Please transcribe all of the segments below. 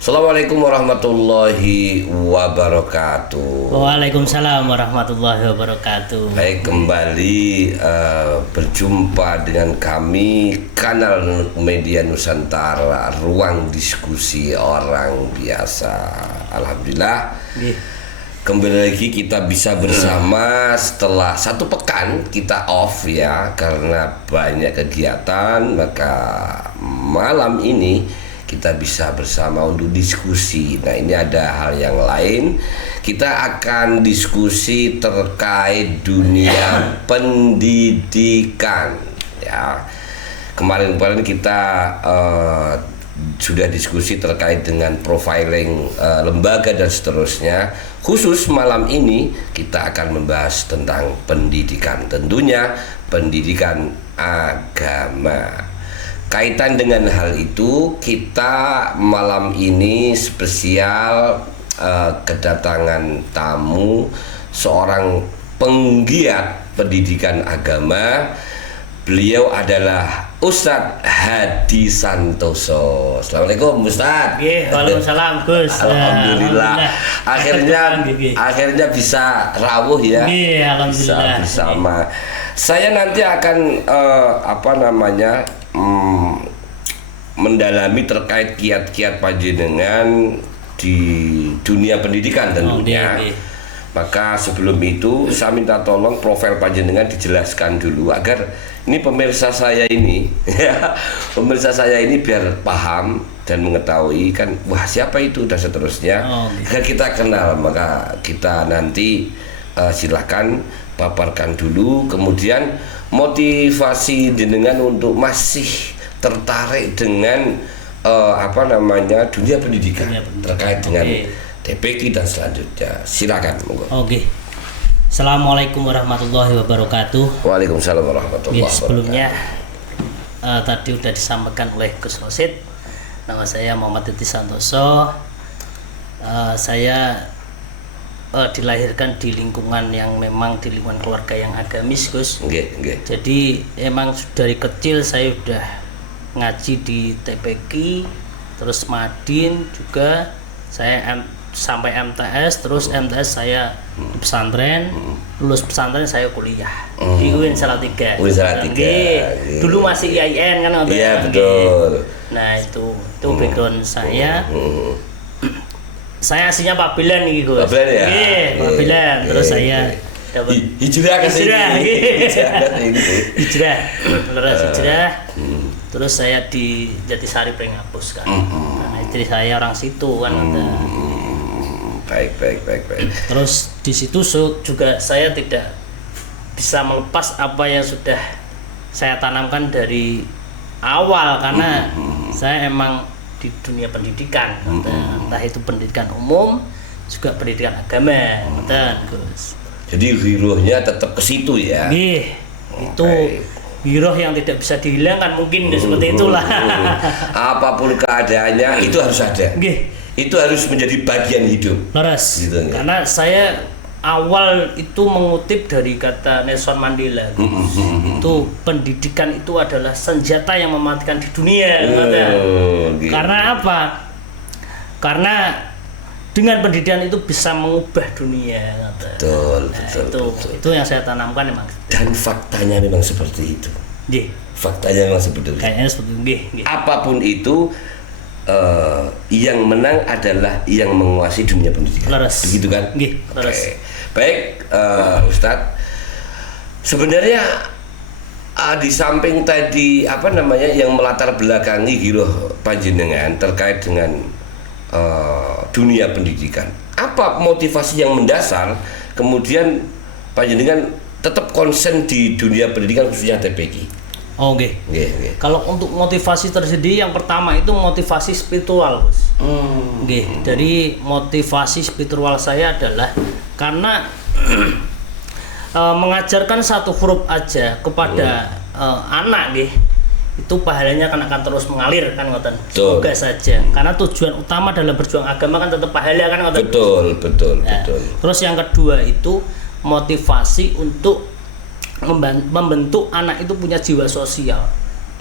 Assalamualaikum warahmatullahi wabarakatuh. Waalaikumsalam warahmatullahi wabarakatuh. Baik, kembali berjumpa dengan kami kanal media Nusantara, ruang diskusi orang biasa. Alhamdulillah, kembali lagi kita bisa bersama setelah satu pekan kita off ya karena banyak kegiatan. Maka malam ini kita bisa bersama untuk diskusi. Nah, ini ada hal yang lain. Kita akan diskusi terkait dunia pendidikan. Ya, kemarin kita sudah diskusi terkait dengan profiling lembaga dan seterusnya. Khusus malam ini kita akan membahas tentang pendidikan, tentunya pendidikan agama. Kaitan dengan hal itu, kita malam ini spesial kedatangan tamu seorang penggiat pendidikan agama. Beliau adalah Ustadz Hadi Santoso. Assalamualaikum Ustadz. Waalaikumsalam Gus. Alhamdulillah. Akhirnya bisa rawuh ya. Bisa bersama. Saya nanti akan mendalami terkait kiat-kiat panjenengan di dunia pendidikan tentunya. Maka sebelum itu saya minta tolong profil panjenengan dijelaskan dulu agar ini pemirsa saya ini biar paham dan mengetahui kan, wah siapa itu dan seterusnya. Agar kita kenal, maka kita nanti silakan paparkan dulu, kemudian motivasi jenengan untuk masih tertarik dengan dunia pendidikan terkait dengan TPQ dan selanjutnya. Silakan, monggo. Oke. Assalamualaikum warahmatullahi wabarakatuh. Waalaikumsalam warahmatullahi wabarakatuh. Sebelumnya tadi sudah disampaikan oleh Gus Rosid. Nama saya Muhammad Hadi Santoso. Saya dilahirkan di lingkungan yang memang di lingkungan keluarga yang agamis, Gus. Jadi emang dari kecil saya udah ngaji di TPQ, terus Madin juga. Saya sampai MTS, terus MTS saya di pesantren, lulus pesantren saya kuliah di UIN Salatiga. Dulu masih IAIN kan? Iya, betul. Nah itu background saya. Saya aslinya Pabelan nih, Gus. Pabelan ya? Pabelan. Terus saya dapat hijrah ke sini. Hijrah. Terus saya di Jatisari Pringapus kan. Nah, istri saya orang situ kan. Baik. Terus di situ juga saya tidak bisa melepas apa yang sudah saya tanamkan dari awal karena saya emang di dunia pendidikan, entah itu pendidikan umum juga pendidikan agama, Gus. Jadi girohnya tetap ke situ ya. Itu giroh yang tidak bisa dihilangkan mungkin seperti itulah. Apapun keadaannya itu harus ada. Itu harus menjadi bagian hidup. Laras. Gitu, karena saya awal itu mengutip dari kata Nelson Mandela. Itu pendidikan itu adalah senjata yang mematikan di dunia. Karena apa? Karena dengan pendidikan itu bisa mengubah dunia. Betul. Itu yang saya tanamkan memang. Dan faktanya memang seperti itu. Faktanya memang seperti itu. Kayaknya seperti itu. Apapun itu, yang menang adalah yang menguasai dunia pendidikan. Begitu kan? Baik, Ustadz. Sebenarnya di samping tadi yang melatar belakangi giroh panjenengan terkait dengan dunia pendidikan, apa motivasi yang mendasar kemudian panjenengan tetap konsen di dunia pendidikan khususnya TPQ? Kalau untuk motivasi tersendiri yang pertama itu motivasi spiritual, Gus. Jadi motivasi spiritual saya adalah karena mengajarkan satu huruf aja kepada anak, itu pahalanya akan terus mengalir kan, ngoten. Semoga saja. Karena tujuan utama dalam berjuang agama kan tetap pahala kan, ngoten. Betul. Terus yang kedua itu motivasi untuk membentuk anak itu punya jiwa sosial.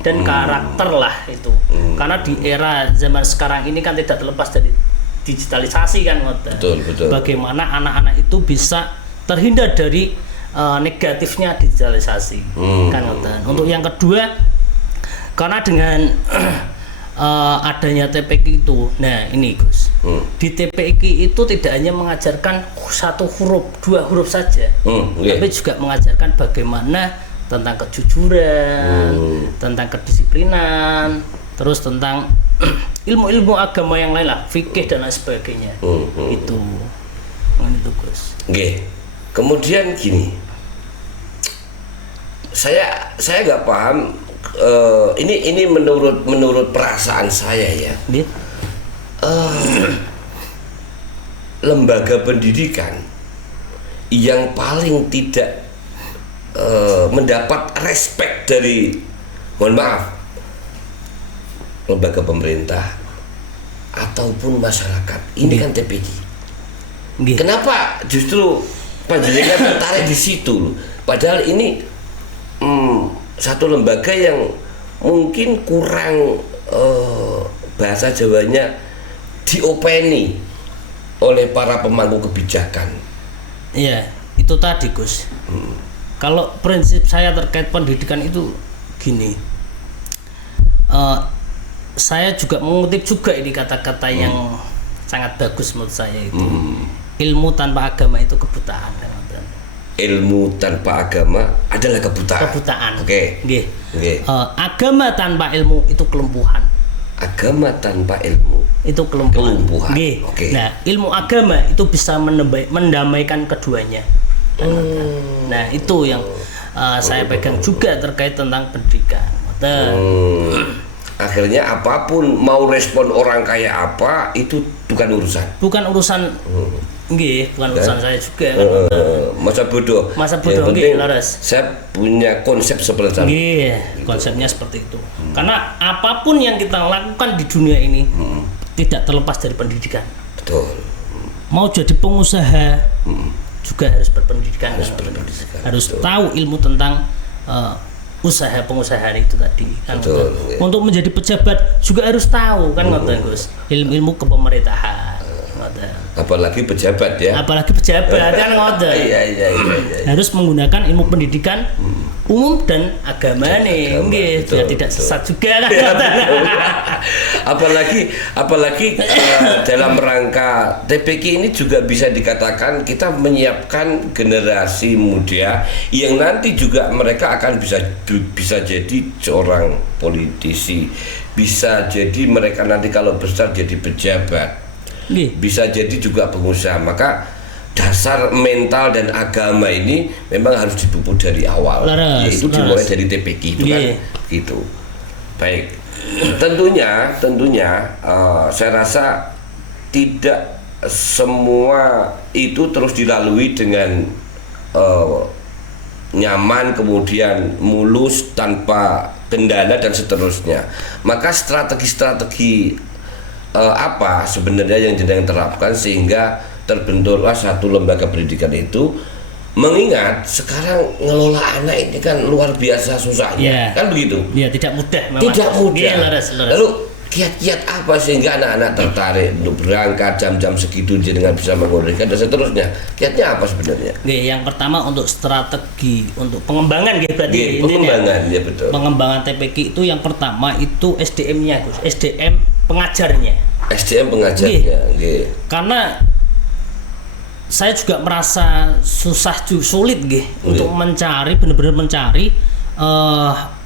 dan karakter lah itu. Karena di era zaman sekarang ini kan tidak terlepas dari digitalisasi kan, betul. Bagaimana anak-anak itu bisa terhindar dari negatifnya digitalisasi kan. Untuk yang kedua, karena dengan adanya TPQ itu, nah ini Gus, di TPQ itu tidak hanya mengajarkan satu huruf, 2 huruf saja, tapi juga mengajarkan bagaimana tentang kejujuran, tentang kedisiplinan, terus tentang ilmu-ilmu agama yang lain lah, fikih dan lain sebagainya. Itu Gus. Kemudian gini, saya nggak paham. Ini menurut perasaan saya ya. Lembaga pendidikan yang paling tidak mendapat respek dari, mohon maaf, lembaga pemerintah ataupun masyarakat, ini kan TPQ. Kenapa justru panjenengan tertarik di situ? Padahal ini satu lembaga yang mungkin kurang bahasa Jawanya diopeni oleh para pemangku kebijakan. Iya, itu tadi Gus. Kalau prinsip saya terkait pendidikan itu gini, saya juga mengutip juga ini kata-kata yang sangat bagus menurut saya itu. Ilmu tanpa agama itu kebutaan. Ilmu tanpa agama adalah kebutaan. Oke. Agama tanpa ilmu itu kelumpuhan. Agama tanpa ilmu itu kelumpuhan. Okay. Nah, ilmu agama itu bisa mendamaikan keduanya. Nah, itu yang saya pegang juga terkait tentang pendidikan. Akhirnya apapun mau respon orang kayak apa itu bukan urusan. Bukan urusan saya juga. Masa bodoh. Yang penting saya punya konsep seperti itu. Konsepnya seperti itu. Karena apapun yang kita lakukan di dunia ini tidak terlepas dari pendidikan. Betul. Mau jadi pengusaha juga harus berpendidikan. Harus tahu ilmu tentang usaha pengusahaan itu tadi kan. Untuk menjadi pejabat juga harus tahu kan Gus, ilmu kepemerintahan. Apalagi pejabat ya. Kan Iya. Harus menggunakan ilmu pendidikan umum dan agama nih, biar tidak sesat juga kan. apalagi dalam rangka TPQ ini juga bisa dikatakan kita menyiapkan generasi muda yang nanti juga mereka akan bisa jadi seorang politisi, bisa jadi mereka nanti kalau besar jadi pejabat, bisa jadi juga pengusaha. Maka dasar mental dan agama ini memang harus dipupuk dari awal, yaitu dimulai dari TPQ itu kan gitu. Baik, tentunya saya rasa tidak semua itu terus dilalui dengan nyaman, kemudian mulus tanpa kendala dan seterusnya. Maka strategi apa sebenarnya yang sedang terapkan sehingga terbentuklah satu lembaga pendidikan itu, mengingat sekarang ngelola anak ini kan luar biasa susahnya, kan begitu? Tidak mudah. Lalu kiat-kiat apa sehingga anak-anak tertarik untuk berangkat jam-jam segitu dengan bisa menguruskan dan seterusnya? Kiatnya apa sebenarnya? Yang pertama untuk strategi untuk pengembangan berarti betul. Pengembangan TPQ itu yang pertama itu SDM-nya Gus, SDM pengajarnya. Karena saya juga merasa sulit untuk benar-benar mencari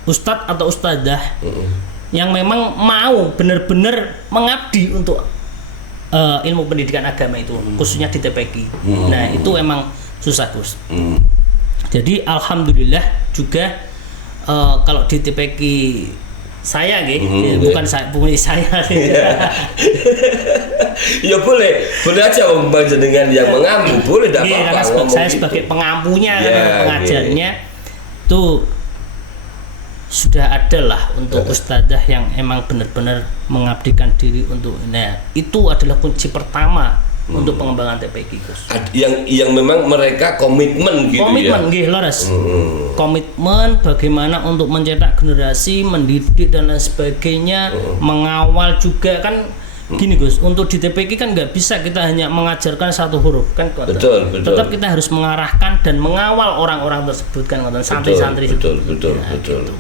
ustadz atau ustadzah yang memang mau benar-benar mengabdi untuk ilmu pendidikan agama itu, khususnya di TPQ. Nah, itu emang susah Gus. Jadi alhamdulillah juga kalau di TPQ saya bukan saya. Ya boleh aja membaca dengan yang mengampu, boleh tidak apa-apa. Saya sebagai pengampunya, pengajarnya itu sudah ada lah untuk ustadzah yang emang benar-benar mengabdikan diri untuk. Nah, itu adalah kunci pertama untuk pengembangan TPQ, Gus. Yang memang mereka komitmen gitu ya. Komitmen nggih, leres. Komitmen bagaimana untuk mencetak generasi, mendidik dan lain sebagainya, mengawal juga kan. Gini Gus, untuk di TPQ kan nggak bisa kita hanya mengajarkan satu huruf kan, betul. Tetap kita harus mengarahkan dan mengawal orang-orang tersebut kan, santri-santri. Betul. Gitu.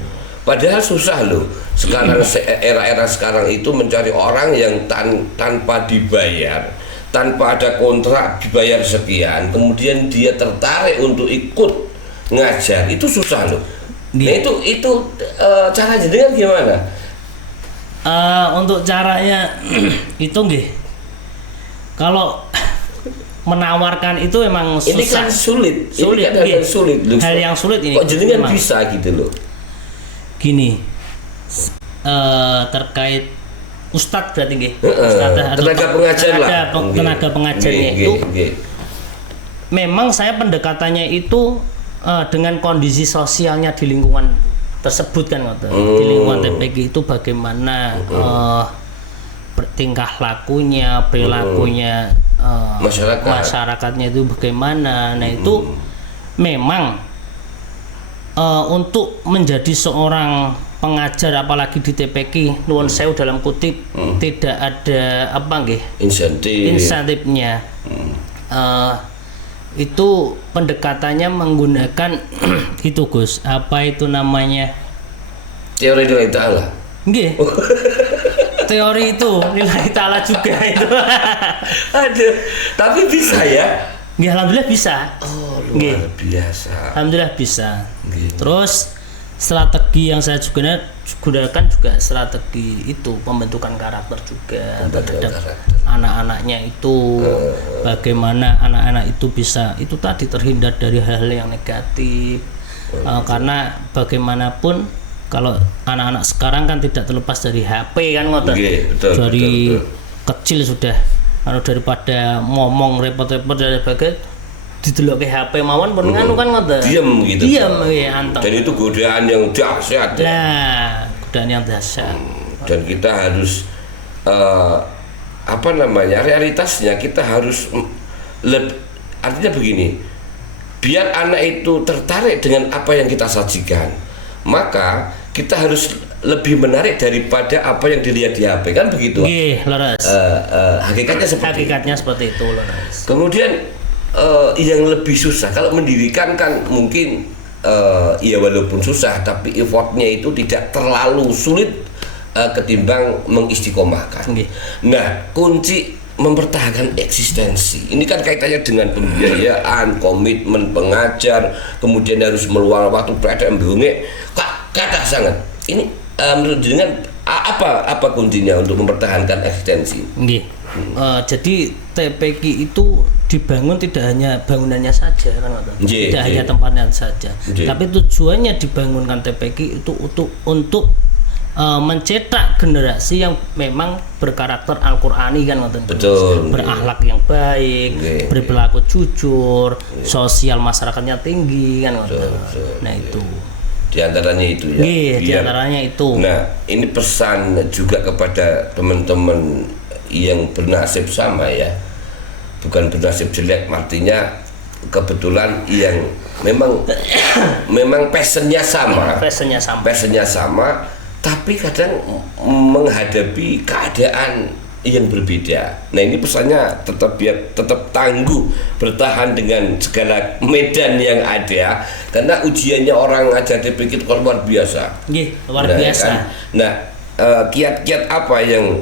Padahal susah loh. Sekarang era-era sekarang itu mencari orang yang tanpa dibayar, tanpa ada kontrak dibayar sekian, kemudian dia tertarik untuk ikut ngajar, itu susah loh. Nah itu caranya dengan gimana? Untuk caranya itu nggih, kalau menawarkan itu emang susah. Ini kan sulit. Ini kan hal yang sulit. Hal yang sulit ini. Kok jenengan bisa gitu loh? Gini, terkait ustadz berarti nggih. Tenaga pengajar lah. Tenaga pengajarnya itu. Memang saya pendekatannya itu dengan kondisi sosialnya di lingkungan tersebut kan, di lingkungan TPQ itu bagaimana tingkah lakunya, perilakunya masyarakatnya itu bagaimana. Nah itu memang untuk menjadi seorang pengajar apalagi di TPQ nuwun sewu dalam kutip tidak ada insentifnya. Itu pendekatannya menggunakan itu Gus, apa itu namanya, teori nilai ta'ala. Nggih. Teori itu nilai ta'ala juga itu. Aduh, tapi bisa ya? Nggih, alhamdulillah bisa. Oh, luar biasa. Alhamdulillah bisa. Nggih. Terus strategi yang saya gunakan juga strategi itu pembentukan karakter juga terhadap anak-anaknya itu, bagaimana anak-anak itu bisa itu tadi terhindar dari hal-hal yang negatif, karena bagaimanapun kalau anak-anak sekarang kan tidak terlepas dari HP kan, dari kecil sudah daripada ngomong repot-repot dan sebagainya didelok ke HP mawon pun nganu kan ngoten. Diam gitu. Diam ya anteng. Dan itu godaan yang dahsyat. Nah, godaan yang dahsyat. Dan kita harus realitasnya kita harus artinya begini. Biar anak itu tertarik dengan apa yang kita sajikan, maka kita harus lebih menarik daripada apa yang dilihat di HP kan begitu. Nggih, leres. Hakikatnya seperti itu, leres. Kemudian yang lebih susah kalau mendirikan kan mungkin ya walaupun susah tapi effortnya itu tidak terlalu sulit ketimbang mengistiqomahkan. Nah, kunci mempertahankan eksistensi ini kan kaitannya dengan pembiayaan, komitmen pengajar, kemudian harus meluang waktu berada mbunge kata sangat. Ini menurut jenengan apa kuncinya untuk mempertahankan eksistensi? Jadi TPQ itu dibangun tidak hanya bangunannya saja kan, tidak hanya tempatnya saja, tapi tujuannya dibangunkan TPQ itu untuk mencetak generasi yang memang berkarakter Al-Qur'ani kan, berakhlak yang baik, berperilaku jujur, sosial masyarakatnya tinggi kan. Nah itu diantaranya itu ya. Diantaranya itu. Nah ini pesan juga kepada teman-teman yang bernasib sama ya, bukan bernasib jelek, artinya kebetulan yang memang passionnya sama, tapi kadang menghadapi keadaan yang berbeda. Nah ini pesannya tetap tangguh, bertahan dengan segala medan yang ada, karena ujiannya orang ngajar TPQ itu luar biasa. Luar biasa. Kan? Nah kiat-kiat apa yang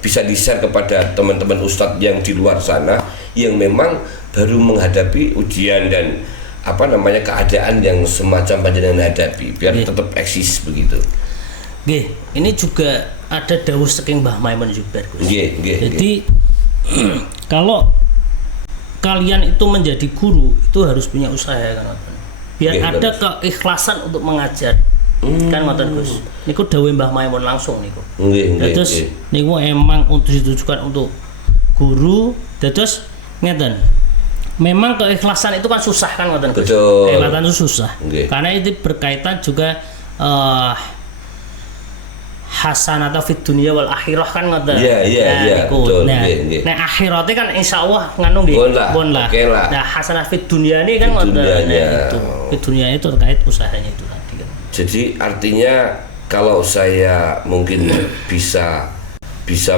bisa di-share kepada teman-teman ustadz yang di luar sana yang memang baru menghadapi ujian dan keadaan yang semacam panjenengan hadapi biar tetap eksis begitu. Ini juga ada dawuh saking Mbah Maimun Zubair. Jadi kalau kalian itu menjadi guru itu harus punya usaha kan, biar ada keikhlasan untuk mengajar. Kan ngoten Gus. Niku dawuh Mbah Maimun langsung niku. Terus niku emang untuk ditujukan untuk guru. Terus ngeten. Memang keikhlasan itu kan susah kan ngoten Gus. Keikhlasan itu susah. Karena itu berkaitan juga hasanata fid dunya wal akhirah kan ngoten. Iya, betul. Nah, nek akhirate kan insyaallah nganu nggih. Pun lah. Nah, hasanah fid dunya ini kan ngoten. Nah, itu. Fid dunya itu terkait usahanya itu tadi kan. Jadi artinya kalau saya mungkin bisa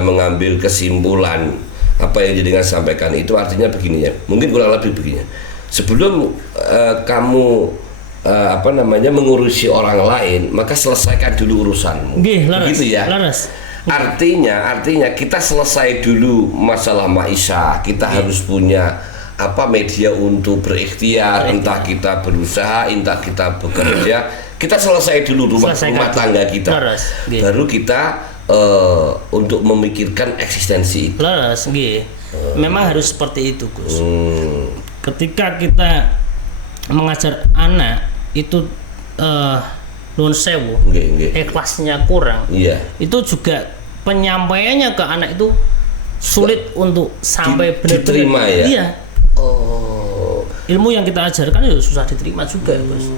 mengambil kesimpulan apa yang jenengan sampaikan itu artinya begini ya. Mungkin kurang lebih begini. Sebelum kamu mengurusi orang lain, maka selesaikan dulu urusanmu. Begitu ya. Artinya kita selesai dulu masalah maisha. Kita harus punya media untuk berikhtiar, entah kita berusaha, entah kita bekerja. Kita selesai dulu rumah tangga kita. Baru kita untuk memikirkan eksistensi itu. Memang harus seperti itu, Gus. Ketika kita mengajar anak itu nun sewu, ikhlasnya kurang. Itu juga penyampaiannya ke anak itu sulit untuk sampai benar-benar diterima ya. Iya. Ilmu yang kita ajarkan itu susah diterima juga, Gus.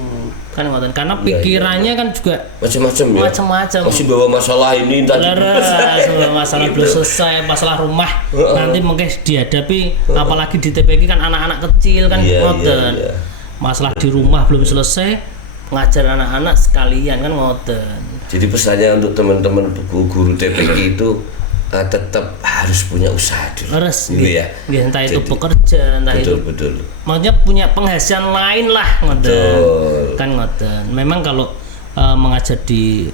Kan ngoten, karena pikirannya kan juga macam-macam. Masih bawa masalah ini tadi. Masalah belum selesai, masalah rumah nanti mungkin dihadapi, apalagi di TPQ kan anak-anak kecil kan ngoten. Masalah di rumah belum selesai, ngajar anak-anak sekalian kan ngoten. Jadi pesannya untuk teman-teman guru TPQ itu tetap harus punya usaha dulu. Ya. Entah itu bekerja, entah itu. Betul. Maksudnya punya penghasilan lain lah ngoten. Kan ngoten. Memang kalau mengajar di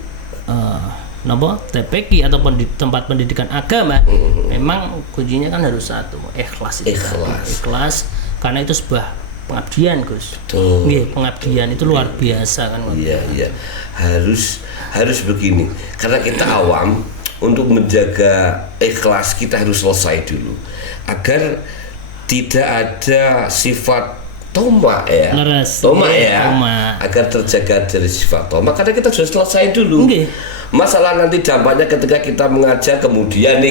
TPQ ataupun di tempat pendidikan agama, memang kuncinya kan harus satu, ikhlas. Ikhlas karena itu sebuah pengabdian, Gus. Pengabdian itu luar biasa kan. Iya. Harus begini. Karena kita awam, untuk menjaga ikhlas kita harus selesai dulu agar tidak ada sifat toma ya. Agar terjaga dari sifat toma karena kita sudah selesai dulu. Masalah nanti dampaknya ketika kita mengajar kemudian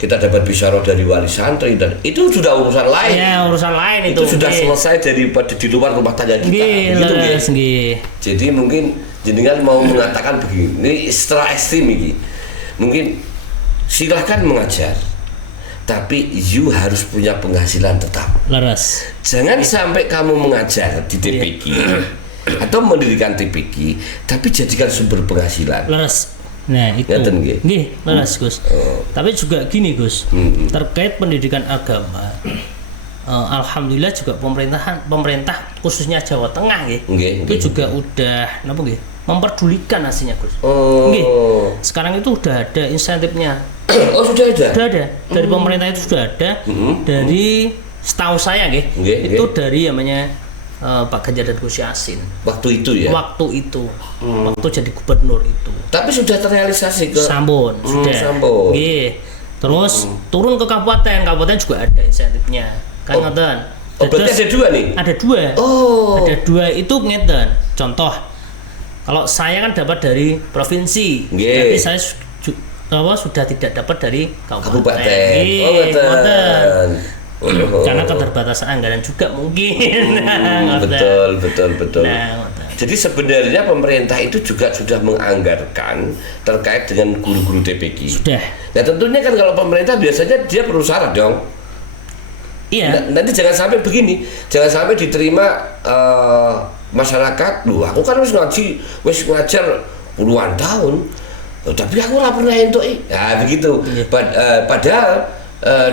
kita dapat bisyarah dari wali santri dan itu sudah urusan lain. Urusan lain itu sudah selesai daripada di luar rumah tangga kita. Jadi mungkin jenengan mau mengatakan begini, ini setelah ekstrim ini. Mungkin silahkan mengajar, tapi you harus punya penghasilan tetap. Jangan sampai kamu mengajar di TPQ atau mendirikan TPQ, tapi jadikan sumber penghasilan. Nah itu, Gus. Tapi juga gini, Gus, terkait pendidikan agama. Alhamdulillah juga pemerintah khususnya Jawa Tengah itu juga udah memperdulikan aslinya, Gus. Sekarang itu udah ada insentifnya. Sudah ada. Sudah ada. Dari pemerintah itu sudah ada. Dari setahu saya itu dari namanya Pak Ganjar dan Gus Yassin. Waktu itu ya. Waktu jadi gubernur itu. Tapi sudah terrealisasi ke Sampun, sudah. Terus turun ke kabupaten juga ada insentifnya. Kan ngoten. Berarti ada dua nih? Ada dua. Ada dua itu ngeten. Contoh, kalau saya kan dapat dari provinsi, tapi saya sudah tidak dapat dari kabupaten. Karena keterbatasan anggaran juga mungkin. Betul. Jadi sebenarnya pemerintah itu juga sudah menganggarkan terkait dengan guru-guru TPQ. Sudah. Nah tentunya kan kalau pemerintah biasanya dia perlu syarat dong. Nanti jangan sampai begini, jangan sampai diterima masyarakat. Aku kan harus ngajar puluhan tahun, tapi aku nggak pernah entui. Nah begitu. Padahal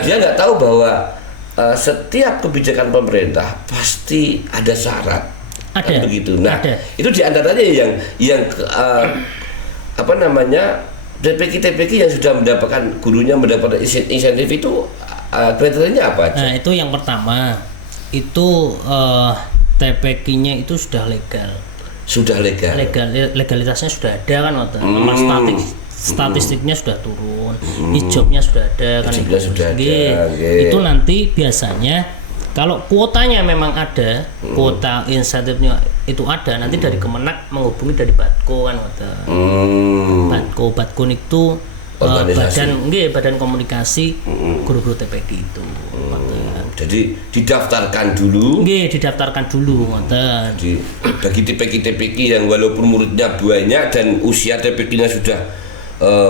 dia nggak tahu bahwa setiap kebijakan pemerintah pasti ada syarat. Kan begitu. Nah itu diantaranya yang TPQ yang sudah mendapatkan gurunya mendapatkan insentif itu. Kriterianya apa? Nah itu yang pertama itu TPQ-nya itu sudah legal. Legalitasnya sudah ada kan, nomor statistiknya sudah turun, hijabnya sudah ada kan. Itu nanti biasanya kalau kuotanya memang ada, kuota insentifnya itu ada, nanti dari Kemenak menghubungi dari Batko kan, Batko itu badan komunikasi guru-guru TPQ itu. Jadi didaftarkan dulu. Nggih, didaftarkan dulu ngoten. Bagi TPK yang walaupun muridnya banyak dan usia TPK-nya sudah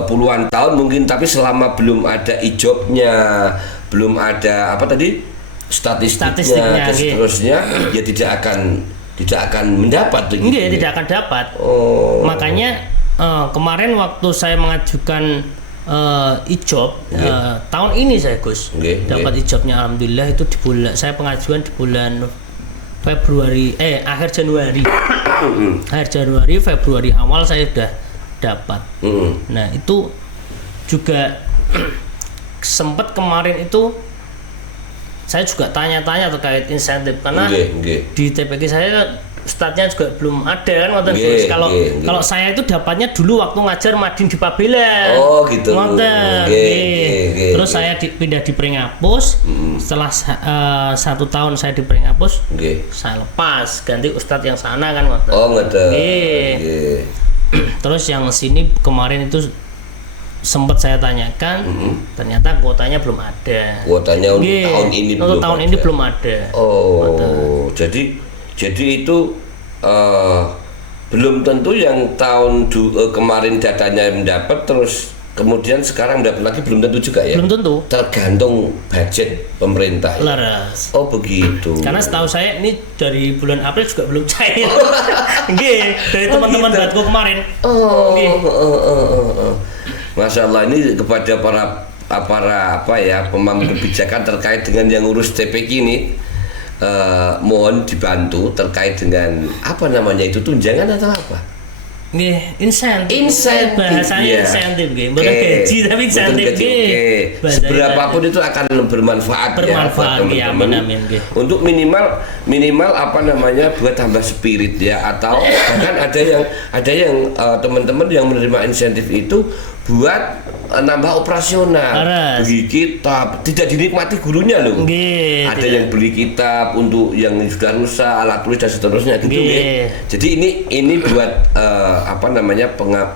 puluhan tahun mungkin, tapi selama belum ada ijobnya, belum ada apa tadi statistiknya dan seterusnya, ya tidak akan mendapat begitu. Nggih, tidak akan dapat. Makanya kemarin waktu saya mengajukan ijob tahun ini saya Gus dapat ijobnya, alhamdulillah. Itu di bulan saya pengajuan di bulan Februari akhir Januari Februari awal saya sudah dapat. Nah itu juga sempat kemarin itu saya juga tanya-tanya terkait insentif karena di TPK saya statnya juga belum ada kan ngoten Gus. Kalau saya itu dapatnya dulu waktu ngajar Madin di Pabela. Oh gitu. Ngoten. Terus saya pindah di Pringapus. Setelah 1 tahun saya di Pringapus, saya lepas ganti ustadz yang sana kan ngoten. Oh ngoten. Terus yang sini kemarin itu sempat saya tanyakan, ternyata kuotanya belum ada. Kuotanya untuk tahun ini belum ada. Oh, jadi itu belum tentu yang tahun kemarin datanya mendapat, terus kemudian sekarang dapat lagi belum tentu juga ya. Belum tentu. Tergantung budget pemerintah. Ya? Laras. Oh begitu. Karena setahu saya ini dari bulan April juga belum cair. Dari teman-teman batku kemarin. Masya Allah, ini kepada para pemangku kebijakan terkait dengan yang urus TPK ini. Mohon dibantu terkait dengan apa namanya itu, tunjangan atau apa? Insentif. Bahasanya insentif, bukan gaji tapi insentif. Seberapapun itu akan bermanfaat ya buat teman-teman. Untuk minimal apa namanya buat tambah spirit ya, atau bahkan ada yang teman-teman yang menerima insentif itu buat nambah operasional, beli kitab, tidak dinikmati gurunya loh. Ada yang beli kitab untuk yang sudah rusak, alat tulis dan seterusnya gitu. Jadi ini buat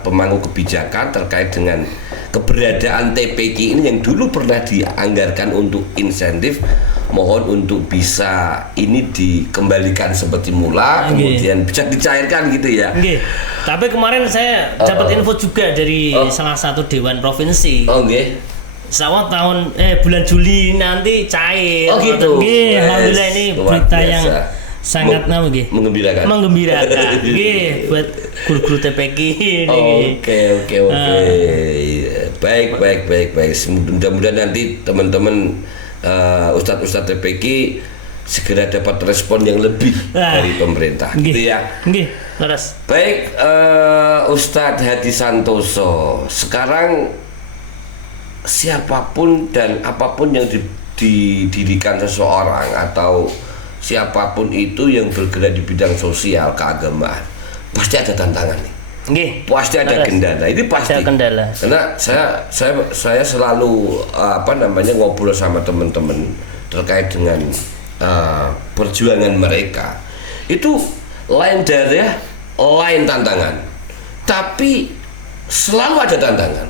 pemangku kebijakan terkait dengan keberadaan TPK ini yang dulu pernah dianggarkan untuk insentif. Mohon untuk bisa ini dikembalikan seperti mula, kemudian bisa dicairkan gitu ya. Tapi kemarin saya dapat info juga dari salah satu dewan provinsi. Insya bulan Juli nanti cair. Oh gitu. Alhamdulillah, ini berita yang sangat menggembirakan. Buat guru-guru TPK ini. Oke. Baik. Mudah-mudahan nanti teman-teman ustadz TPK segera dapat respon yang lebih dari pemerintah, gitu ya. Baik, Ustadz Hadi Santoso, sekarang siapapun dan apapun yang didirikan seseorang atau siapapun itu yang bergerak di bidang sosial keagamaan pasti ada tantangan nih. Pasti ada kendala. Ini pasti. Kendala. Karena saya selalu ngobrol sama teman-teman terkait dengan perjuangan mereka. Itu lain daerah, lain tantangan. Tapi selalu ada tantangan.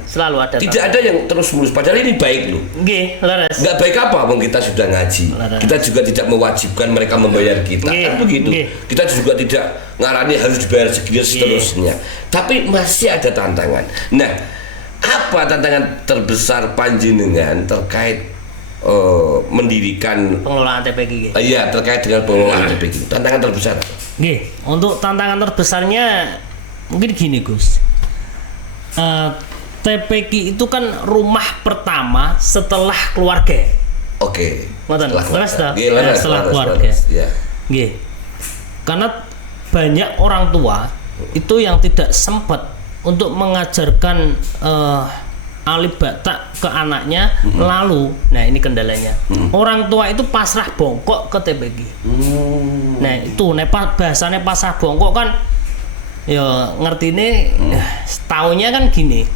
Tidak ada yang terus-menerus. Padahal ini baik loh. Nggak baik apa? Kita sudah ngaji. Kita juga tidak mewajibkan mereka membayar kita. Kan begitu. Kita juga tidak ngarani harus dibayar sekian seterusnya. Tapi masih ada tantangan. Nah, apa tantangan terbesar panjenengan terkait mendirikan pengelolaan TPK? Iya, terkait dengan pengelolaan TPK. Tantangan terbesar. Untuk tantangan terbesarnya mungkin gini, Gus. TPK itu kan rumah pertama setelah keluarga. Setelah keluarga. Karena banyak orang tua itu yang tidak sempat untuk mengajarkan alif batak ke anaknya, lalu, nah ini kendalanya. Orang tua itu pasrah bongkok ke TPK. Nah itu, bahasanya pasrah bongkok kan. Ya ngerti ini setahunnya kan gini,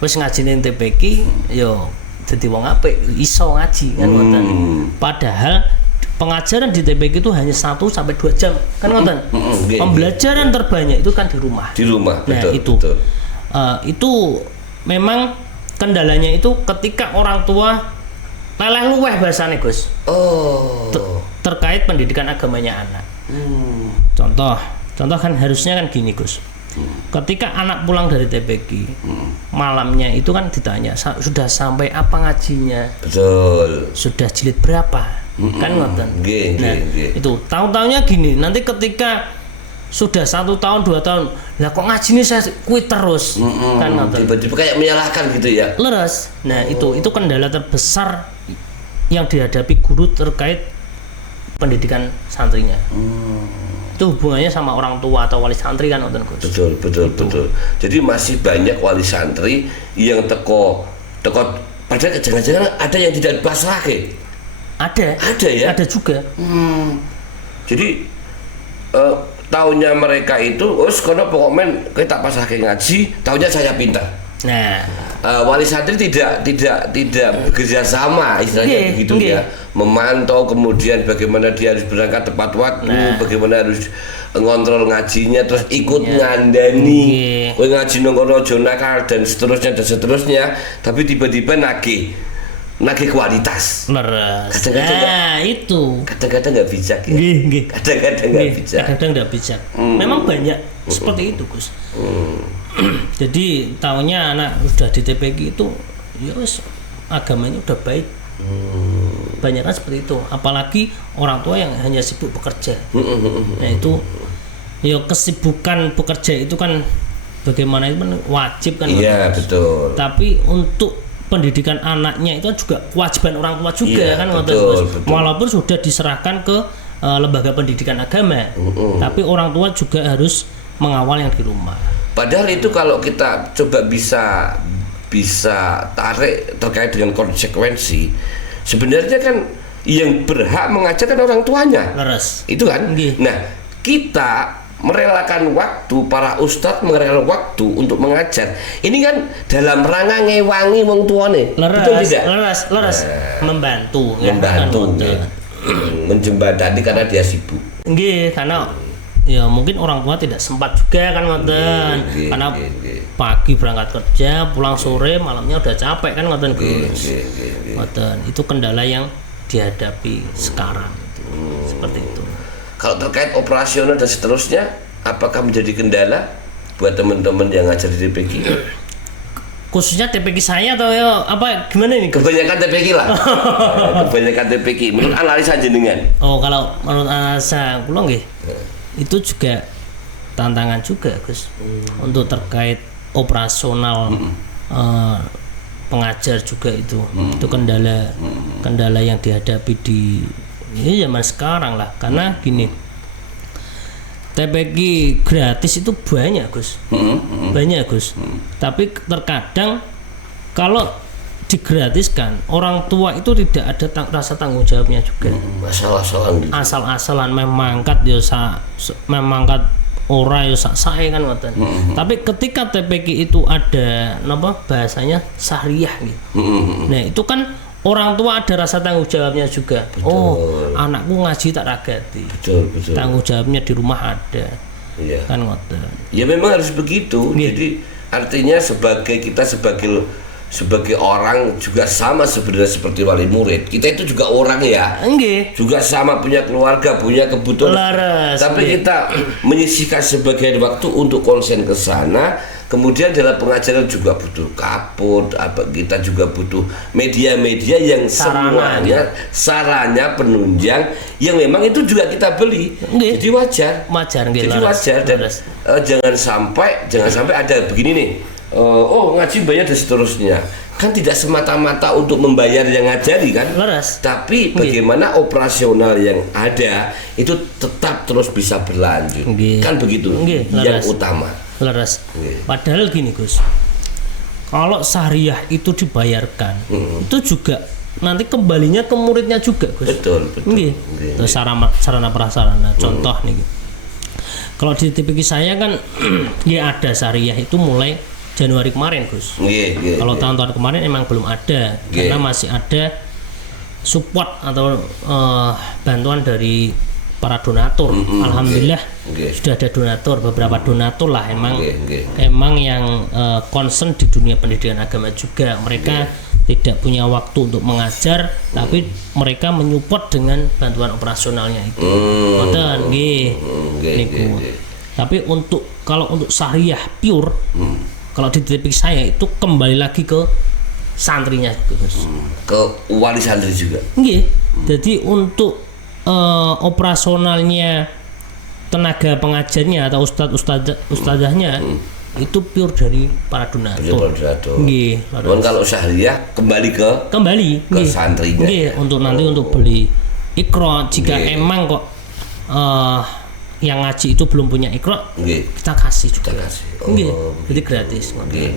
wis ngajinin TPK, yo jadi wong apik, iso ngaji kan ngoten. Padahal pengajaran di TPK itu hanya 1 sampai 2 jam kan ngoten. Pembelajaran terbanyak itu kan di rumah. Nah itu memang kendalanya itu ketika orang tua leleh luweh bahasane Gus. Oh. Terkait pendidikan agamanya anak. Contoh kan harusnya kan gini Gus. Ketika anak pulang dari TPQ, malamnya itu kan ditanya sudah sampai apa ngajinya? Betul. Sudah jilid berapa? Kan ngoten. Itu tahu-taunya gini. Nanti ketika sudah 1 tahun 2 tahun, lah kok ngaji ini saya quit terus, kan ngoten. Tiba-tiba kayak menyalahkan gitu ya. Leres. Nah itu kendala terbesar yang dihadapi guru terkait pendidikan santrinya. Itu hubungannya sama orang tua atau wali santri kan ngoten Gus. Betul. Jadi masih banyak wali santri yang teko padahal jangan-jangan ada yang tidak pasrahke. Ada ya? Ada juga. Jadi tahunnya mereka itu kono pokoknya kita pasrahke ngaji, tahunnya saya pintar. Nah, wali santri tidak bekerja sama istilahnya begitu ya, memantau kemudian bagaimana dia harus berangkat tepat waktu, bagaimana harus ngontrol ngajinya, terus ikut ngandani, ngaji nongkono nakal dan seterusnya, tapi tiba-tiba nagih kualitas. Kadang-kadang itu kadang-kadang nggak bijak ya. Kadang-kadang nggak bijak. Memang banyak seperti itu Gus. Jadi tahunya anak udah di TPQ itu ya agamanya udah baik. Banyak kan seperti itu, apalagi orang tua yang hanya sibuk bekerja. Nah itu ya kesibukan bekerja itu kan bagaimana itu kan wajib kan. Iya betul. Tapi untuk pendidikan anaknya itu juga kewajiban orang tua juga kan. Betul. Walaupun sudah diserahkan ke lembaga pendidikan agama, tapi orang tua juga harus mengawal yang di rumah. Padahal itu kalau kita coba bisa tarik terkait dengan konsekuensi, sebenarnya kan yang berhak mengajar kan orang tuanya. Itu kan. Nah, kita merelakan waktu, para ustadz merelakan waktu untuk mengajar. Ini kan dalam rangka ngewangi wong tuane. Betul tidak? Leres. Membantu. Menjembatani karena dia sibuk. Karena ya mungkin orang tua tidak sempat juga kan ngoten. Karena pagi berangkat kerja, pulang sore, malamnya udah capek kan ngoten Gus. Ngoten. Itu kendala yang dihadapi sekarang seperti itu. Kalau terkait operasional dan seterusnya, apakah menjadi kendala buat teman-teman yang ngajar di TPQ? Khususnya TPQ saya atau ya apa gimana nih? Kebanyakan TPQ lah. Kebanyakan TPQ. Menurut analisa jenengan? Oh, kalau menurut analisa kula nggih. Itu juga tantangan juga Gus. Untuk terkait operasional pengajar juga itu kendala yang dihadapi di zaman sekarang lah, karena gini, TPQ gratis itu banyak Gus, tapi terkadang kalau digratiskan orang tua itu tidak ada rasa tanggung jawabnya juga. Asal-asalan memangkat ya memangkat ora ya sae kan ngoten. Tapi ketika TPQ itu ada bahasanya syariah gitu. Nah, itu kan orang tua ada rasa tanggung jawabnya juga. Anakku ngaji tak ragati. Betul. Tanggung jawabnya di rumah ada. Kan ngoten. Ya memang harus begitu. Jadi artinya kita sebagai orang juga sama sebenarnya seperti wali murid. Kita itu juga orang ya. Juga sama punya keluarga, punya kebutuhan. Tapi kita menyisihkan sebagian waktu untuk konsen ke sana. Kemudian dalam pengajaran juga butuh kaput, kita juga butuh media-media yang semuanya sarana penunjang yang memang itu juga kita beli. Jadi wajar. Jadi wajar dan jangan sampai ada begini nih. Ngaji bayar dan seterusnya. Kan tidak semata-mata untuk membayar yang ngajari kan. Tapi bagaimana operasional yang ada itu tetap terus bisa berlanjut. Kan begitu. Yang utama. Padahal gini Gus, kalau syariah itu dibayarkan, itu juga nanti kembalinya ke muridnya juga Gus. Betul. Terus sarana prasarana. Contoh nih, kalau di TPQ saya kan ada syariah itu mulai Januari kemarin Gus. Kalau tahun-tahun kemarin emang belum ada, karena masih ada support atau bantuan dari para donatur. Alhamdulillah sudah ada donatur, beberapa donatur lah emang yang concern di dunia pendidikan agama juga. Mereka tidak punya waktu untuk mengajar, tapi mereka menyupport dengan bantuan operasionalnya itu. Ngoten nggih. Niku. Tapi kalau untuk syariah pure, kalau di TPK saya itu kembali lagi ke santrinya Gus. Ke wali santri juga. Nggih. Jadi untuk operasionalnya tenaga pengajarnya atau ustadzahnya itu pure dari para donatur. Nggih. Cuman kalau syariah kembali ke santrinya. Nggih, untuk nanti untuk beli Iqra jika emang kok yang ngaji itu belum punya Iqra, kita kasih juga. Nggih, jadi gratis. Nggih.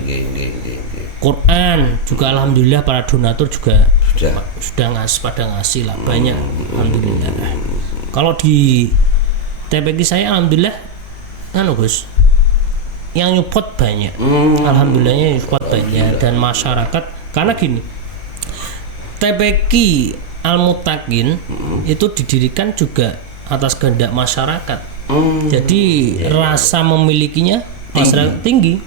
Quran juga alhamdulillah para donatur juga sudah ngasih lah banyak alhamdulillah. Kalau di TPK saya alhamdulillah Gus yang nyupport banyak. Alhamdulillahnya nyupport banyak dan masyarakat karena gini. TPK Al-Muttaqin itu didirikan juga atas kehendak masyarakat. Jadi rasa memilikinya masyarakat tinggi.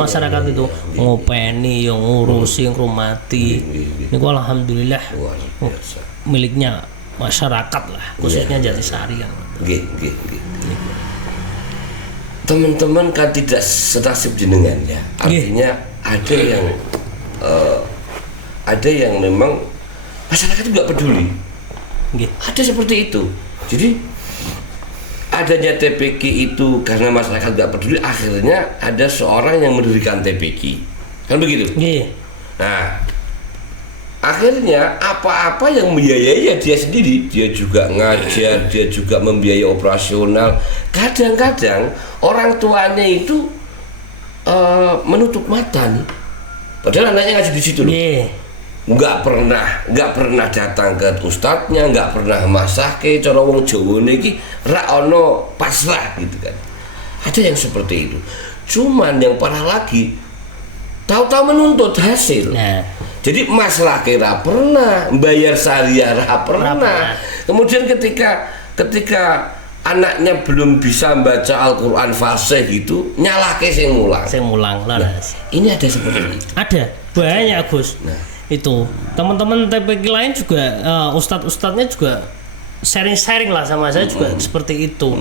Masyarakat itu ngopeni, yang ngurusi, ngurmati. Ini alhamdulillah miliknya masyarakat lah, khususnya Jatisari kan. Teman-teman kan tidak senasib jenengan ya. Artinya ada yang memang masyarakat itu nggak peduli. Ada seperti itu. Jadi adanya TPK itu karena masyarakat nggak peduli, akhirnya ada seorang yang mendirikan TPK, kan begitu? Nah, akhirnya apa-apa yang membiayai ya dia sendiri, dia juga ngajar, dia juga membiayai operasional. Kadang-kadang orang tuanya itu menutup mata nih, padahal anaknya ngaji di situ loh. Nggak pernah datang ke ustadznya, nggak pernah masake cara wong Jawa niki ra ono pasrah gitu kan. Ada yang seperti itu. Cuman yang parah lagi tahu-tahu menuntut hasil. Jadi masalah kira pernah bayar syariah pernah. Kemudian ketika anaknya belum bisa baca Al-Qur'an fasih gitu, nyalahke sing mulang. Ini ada seperti itu. Ada banyak Gus. Itu teman-teman TPK lain juga ustadz-ustadznya juga sharing lah sama saya juga seperti itu.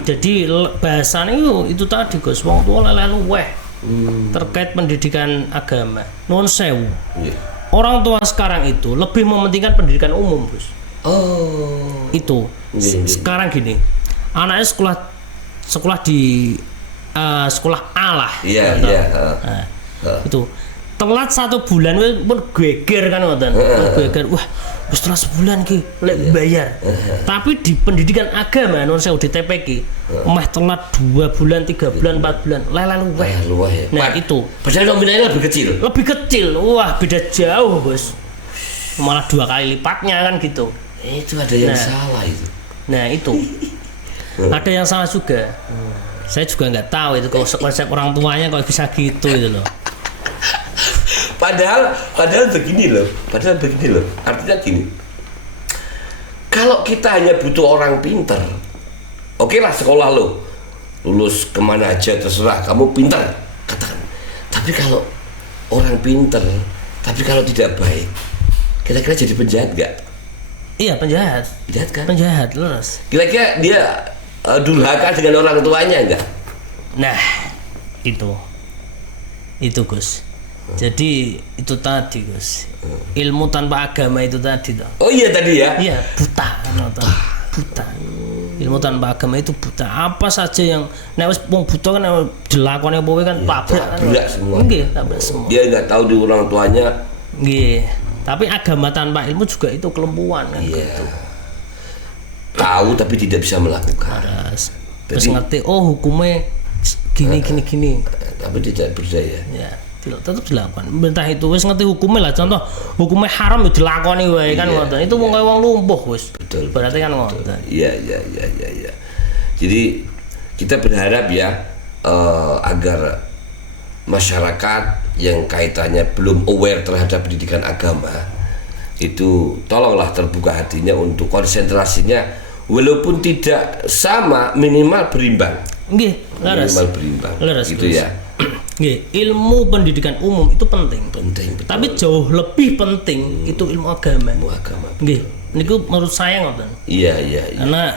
Jadi bahasanya itu tadi Gus, wong tua luweh terkait pendidikan agama. Nuwun sewu. Orang tua sekarang itu lebih mementingkan pendidikan umum Gus. Itu sekarang gini, anaknya sekolah di sekolah Allah. Itu telat 1 bulan pun geger kan ngoten. Geger. Wah, setelah sebulan ki lek bayar. Tapi di pendidikan agama non sewu di TPK meh telat 2 bulan, 3 bulan, 4 bulan. Luweh. Nah, itu. Padahal nominalnya lebih kecil. Wah, beda jauh, Bos. Malah 2 kali lipatnya kan gitu. Itu ada yang salah itu. Nah, itu. Ada yang salah juga. Saya juga nggak tahu itu konsep orang tuanya kok bisa gitu itu loh. Padahal begini loh. Artinya gini. Kalau kita hanya butuh orang pinter, oke lah sekolah lo, lulus kemana aja terserah, kamu pinter, katakan. Tapi kalau orang pinter, tapi kalau tidak baik, kira-kira jadi penjahat nggak? Iya, penjahat kan? Penjahat lurus. Kira-kira dia durhaka dengan orang tuanya nggak? Nah, itu Gus. Jadi itu tadi Gus, ilmu tanpa agama itu tadi toh. Oh iya tadi ya? Iya, buta. Ilmu tanpa agama itu buta. Apa saja yang nek wis wong buta kan dilakoni apa kan pabrik kan. Semua. Nggih, tabrak semua. Dia enggak tahu di orang tuanya. Nggih. Tapi agama tanpa ilmu juga itu kelumpuhan kan gitu. Tahu tapi tidak bisa melakukan. Terus ngerti hukumnya gini. Tapi tidak berdaya. Ya. Tetap dilakukan. Entah itu wis ngerti hukumnya lah. Contoh hukumnya haram ya dilakoni wae kan ngoten. Itu wong kaya wong lumpuh wis. Betul. Berarti kan ngoten. Iya. Jadi kita berharap ya agar masyarakat yang kaitannya belum aware terhadap pendidikan agama itu tolonglah terbuka hatinya untuk konsentrasinya walaupun tidak sama minimal berimbang. Nggih, leres. Minimal berimbang. Leres, gitu ya. Nggih, ilmu pendidikan umum itu penting. Penting, betul. Tapi jauh lebih penting itu ilmu agama. Ilmu agama. Nggih, niku menurut saya ngoten. Iya. Karena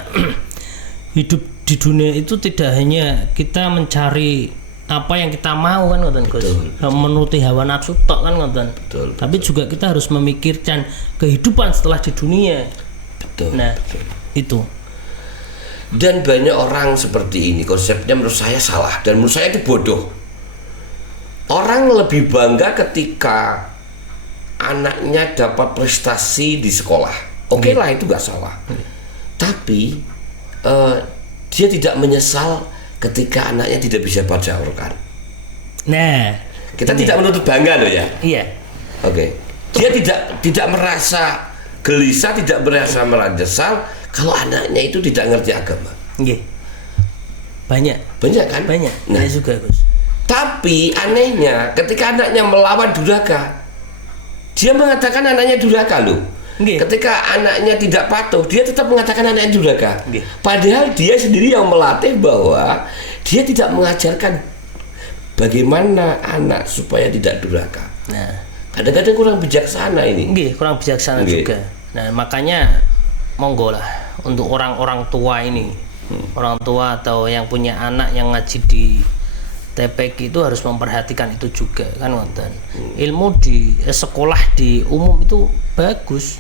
hidup di dunia itu tidak hanya kita mencari apa yang kita mau kan ngoten Gus. Menuruti hawa nafsu tok kan ngoten. Tapi juga kita harus memikirkan kehidupan setelah di dunia. Betul. Nah, itu. Dan banyak orang seperti ini, konsepnya menurut saya salah dan menurut saya itu bodoh. Orang lebih bangga ketika anaknya dapat prestasi di sekolah. Oke lah, itu gak salah. Tapi dia tidak menyesal ketika anaknya tidak bisa baca Al-Quran. Nah, kita tidak menuntut bangga loh ya. Iya. Oke. Dia tidak merasa gelisah, tidak merasa menyesal kalau anaknya itu tidak ngerti agama. Nggih. Banyak kan? Banyak. Nah, saya juga, Gus. Tapi anehnya ketika anaknya melawan durhaka, dia mengatakan anaknya durhaka loh. Nggih. Ketika anaknya tidak patuh, dia tetap mengatakan anaknya durhaka. Nggih. Padahal dia sendiri yang melatih bahwa dia tidak mengajarkan bagaimana anak supaya tidak durhaka. Nah, kadang-kadang kurang bijaksana ini. Nggih, kurang bijaksana juga. Nah, makanya monggo lah untuk orang-orang tua ini, orang tua atau yang punya anak yang ngaji di TPQ itu harus memperhatikan itu juga kan wonten. Ilmu di sekolah di umum itu bagus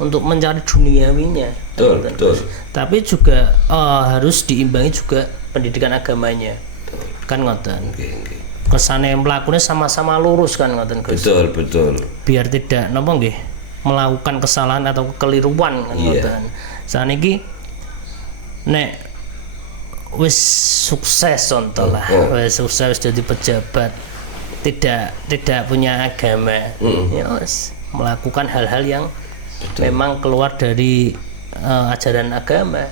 untuk mencari duniawinya. Betul. Tapi juga harus diimbangi juga pendidikan agamanya. Kan ngoten. Kesane melakukannya sama-sama lurus kan ngoten Gus. Betul. Biar tidak napa nggih melakukan kesalahan atau kekeliruan kan ngoten. Saniki nek wis sukses contoh lah, wis sukses jadi pejabat, tidak punya agama, ya wis melakukan hal-hal yang memang keluar dari ajaran agama.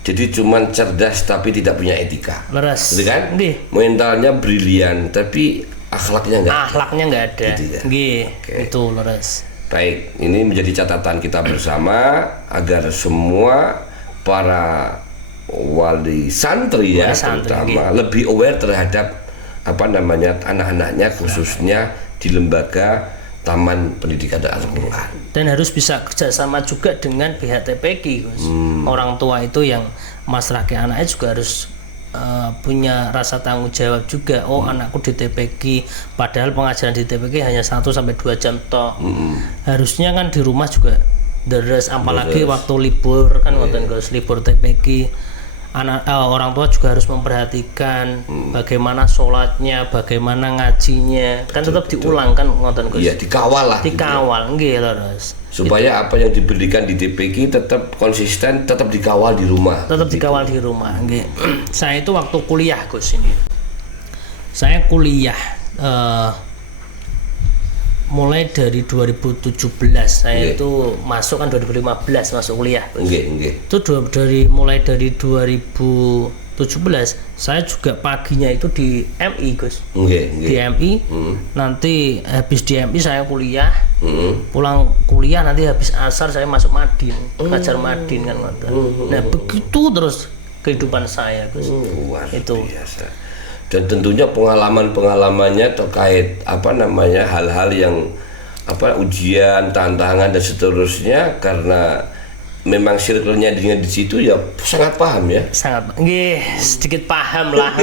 Jadi cuman cerdas tapi tidak punya etika. Leres. Gitu kan? Nggih. Mentalnya brilian tapi akhlaknya enggak. Akhlaknya enggak ada. Nggih, itu leres. Baik, ini menjadi catatan kita bersama agar semua para wali santri ya terutama lebih aware terhadap anak-anaknya khususnya di lembaga Taman Pendidikan Al-Quran. Dan harus bisa kerjasama juga dengan pihak TPQ, Gus. Orang tua itu yang masrahkan anaknya juga harus punya rasa tanggung jawab juga. Anakku di TPQ, padahal pengajaran di TPQ hanya 1-2 jam tok. Harusnya kan di rumah juga deres, apalagi waktu libur kan wonten Gus, libur TPQ. Orang tua juga harus memperhatikan bagaimana sholatnya, bagaimana ngajinya, kan tetap diulang kan ngoten Gus. Iya, dikawal lah. Dikawal, nggih leres. Supaya apa yang diberikan di TPQ tetap konsisten, tetap dikawal di rumah. Tetap dikawal di rumah, nggih. Saya itu waktu kuliah Gus ini. Saya kuliah mulai dari 2017 saya itu masuk kan 2015 masuk kuliah. Itu mulai dari 2017 saya juga paginya itu di MI Gus. Di MI nanti habis di MI saya kuliah, pulang kuliah nanti habis asar saya masuk Madin, ngajar Madin kan ngoten. Nah begitu terus kehidupan saya Gus. Itu biasa. Dan tentunya pengalamannya terkait hal-hal yang ujian, tantangan dan seterusnya, karena memang circle-nya dengan di situ ya sangat paham ya. Sangat, sedikit paham lah.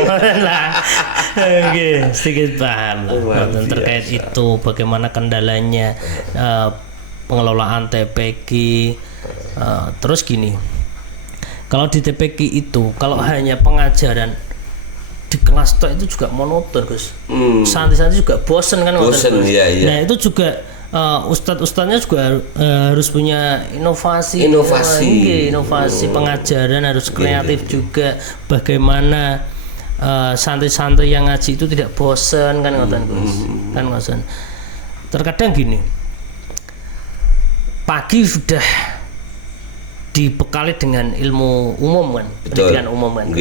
Sedikit paham lah terkait itu, bagaimana kendalanya pengelolaan TPQ. Terus gini, kalau di TPQ itu kalau hanya pengajaran di kelas itu juga monoton Gus. Santri-santri juga bosen kan. Iya. Nah itu juga ustadz-ustadznya juga harus punya inovasi pengajaran, harus kreatif juga. Bagaimana santri-santri yang ngaji itu tidak bosen kan ngoten Gus. Kan ngoten. Terkadang gini, pagi sudah dibekali dengan ilmu umum kan, pendidikan umum kan.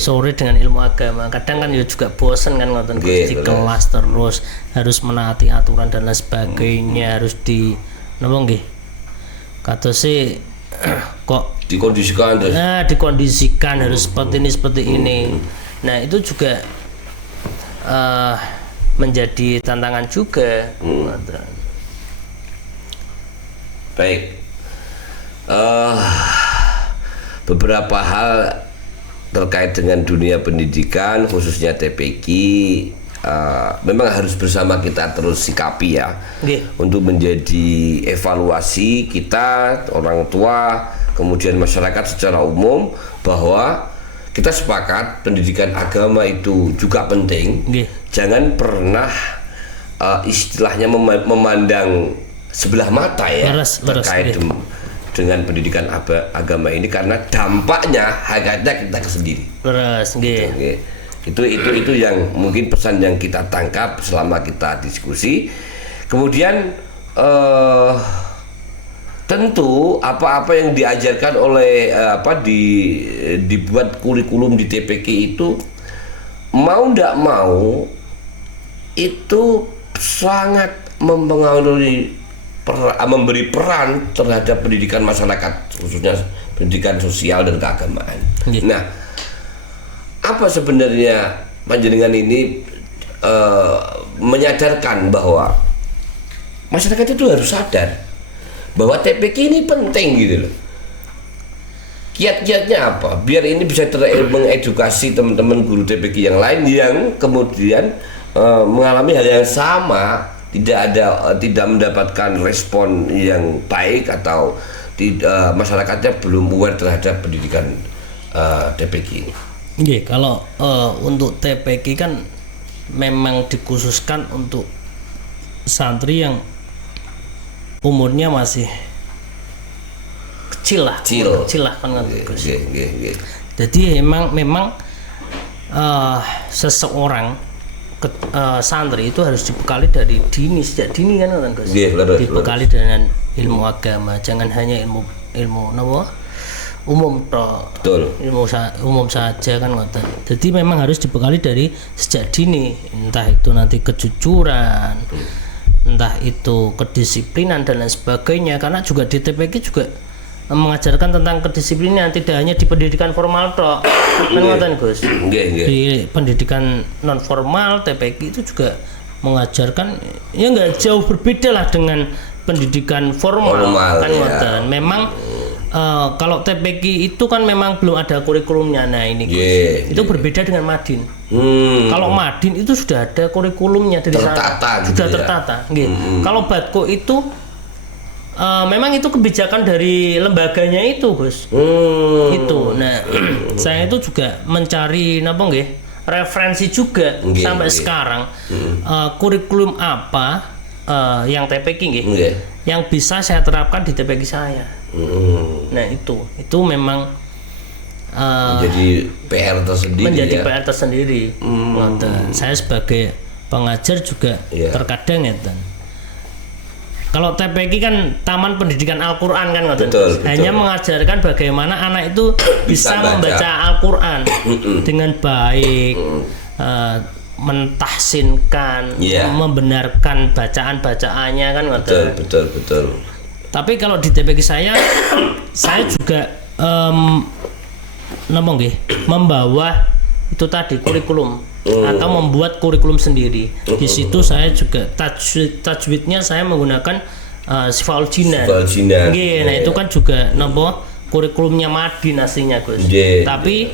Sore dengan ilmu agama. Kadang kan ya juga bosen kan ngoten di kelas terus harus menaati aturan dan lain sebagainya, harus di napa nggih? Katose kok dikondisikan terus. Nah, dikondisikan harus seperti ini. Nah, itu juga menjadi tantangan juga. Baik, beberapa hal terkait dengan dunia pendidikan khususnya TPQ memang harus bersama kita terus sikapi ya, untuk menjadi evaluasi kita orang tua kemudian masyarakat secara umum bahwa kita sepakat pendidikan agama itu juga penting. Jangan pernah istilahnya memandang sebelah mata ya terkait dengan pendidikan agama ini, karena dampaknya hakikatnya kita sendiri. Itu yang mungkin pesan yang kita tangkap selama kita diskusi. Kemudian tentu apa-apa yang diajarkan oleh dibuat kurikulum di TPQ itu mau tidak mau itu sangat mempengaruhi memberi peran terhadap pendidikan masyarakat, khususnya pendidikan sosial dan keagamaan. Nah, apa sebenarnya panjenengan ini menyadarkan bahwa masyarakat itu harus sadar bahwa TPQ ini penting gitu loh. Kiat-kiatnya apa? Biar ini bisa mengedukasi teman-teman guru TPQ yang lain yang kemudian mengalami hal yang sama, tidak mendapatkan respon yang baik atau masyarakatnya belum aware terhadap pendidikan TPQ ini. Kalau untuk TPQ kan memang dikhususkan untuk santri yang umurnya masih kecil lah kan. Jadi memang seseorang santri itu harus dibekali dari sejak dini kan Gus. Dibekali dengan ilmu agama, jangan hanya ilmu umum umum saja kan ngoten. Jadi memang harus dibekali dari sejak dini, entah itu nanti kejujuran, entah itu kedisiplinan dan lain sebagainya, karena juga di TPQ juga mengajarkan tentang kedisiplinan, tidak hanya di pendidikan formal toh kan ngoten Gus. Di pendidikan non formal TPQ itu juga mengajarkan ya nggak jauh berbeda lah dengan pendidikan formal kan ngoten. Memang kalau TPQ itu kan memang belum ada kurikulumnya. Nah ini Gus, itu berbeda dengan Madin. Kalau Madin itu sudah ada kurikulumnya dari tertata, sudah tertata. Kalau Batko itu memang itu kebijakan dari lembaganya itu Gus. Itu. Nah saya itu juga mencari referensi juga sampai sekarang kurikulum apa yang TPQ yang bisa saya terapkan di TPQ saya. Nah itu memang menjadi PR tersendiri. PR tersendiri. Saya sebagai pengajar juga terkadang ya. Kalau TPQ kan Taman Pendidikan Al-Quran kan hanya mengajarkan bagaimana anak itu bisa membaca Al-Quran dengan baik, mentahsinkan, membenarkan bacaan-bacaannya kan betul. Tapi kalau di TPQ saya juga membawa itu tadi kurikulum atau membuat kurikulum sendiri. Di situ saya juga tajwidnya saya menggunakan Sifaul Jinan. Nah itu kan juga kurikulumnya Madin aslinya Gus. Tapi